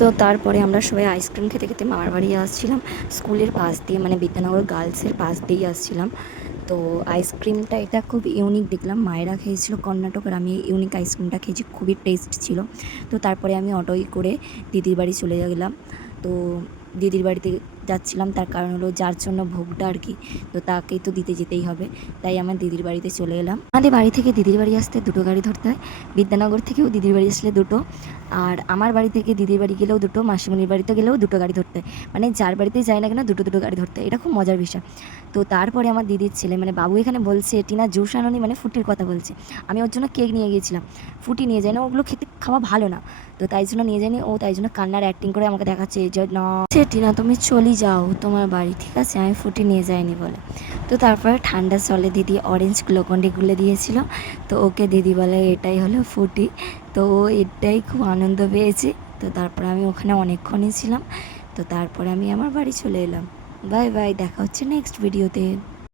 So তারপরে আমরা সবাই আইসক্রিম খেতে খেতে মামার বাড়ি আসছিলাম, স্কুলের পাশ দিয়ে, মানে বিদ্যানগর গার্লসের পাশ দিয়েই আসছিলাম। তো আইসক্রিমটা এটা খুব ইউনিক দেখলাম, মায়েরা খেয়েছিল কর্ণাটক আর আমি ইউনিক আইসক্রিমটা খেয়েছি, খুবই টেস্ট ছিল। তো তারপরে আমি অটোয় করে দিদির বাড়ি চলে গেলাম। তো দিদির বাড়িতে যাচ্ছিলাম, তার কারণ হলো যার জন্য ভোগটা আর কি, তো তাকেই তো দিতে যেতেই হবে। তাই আমার দিদির বাড়িতে চলে এলাম। আমাদের বাড়ি থেকে দিদির বাড়ি আসতে দুটো গাড়ি ধরতে হয়, বিদ্যানগর থেকেও দিদির বাড়ি আসলে দুটো, আর আমার বাড়ি থেকে দিদির বাড়ি গেলেও দুটো, মাসিমণির বাড়িতে গেলেও দুটো গাড়ি ধরতে হয়। মানে যার বাড়িতেই যাই না কেন দুটো দুটো গাড়ি ধরতে হয়, এটা খুব মজার বিষয়। তো তারপরে আমার দিদির ছেলে, মানে বাবু এখানে বলছে টিনা জুস আনোনি, মানে ফুটির কথা বলছে। আমি ওর জন্য কেক নিয়ে গিয়েছিলাম, ফুটি নিয়ে যাই না, ওগুলো খেতে খাওয়া ভালো না। তো তাই জন্য নিয়ে যায়নি ও, তাই জন্য কান্নার অ্যাক্টিং করে আমাকে দেখাচ্ছে যে না টিনা তুমি চলে যাও তোমার বাড়ি, ঠিক আছে, আমি ফুটি নিয়ে যাইনি বলে। তো তারপরে ঠান্ডা জলে দিদি অরেঞ্জ গ্লুকন্ডি গুলে দিয়েছিল। তো ওকে দিদি বলে এটাই হলো ফুটি। তো ও এটাই খুব আনন্দ পেয়েছে। তো তারপরে আমি ওখানে অনেকক্ষণই ছিলাম। তো তারপরে আমি আমার বাড়ি চলে এলাম। বাই বাই, দেখা হচ্ছে নেক্সট ভিডিওতে।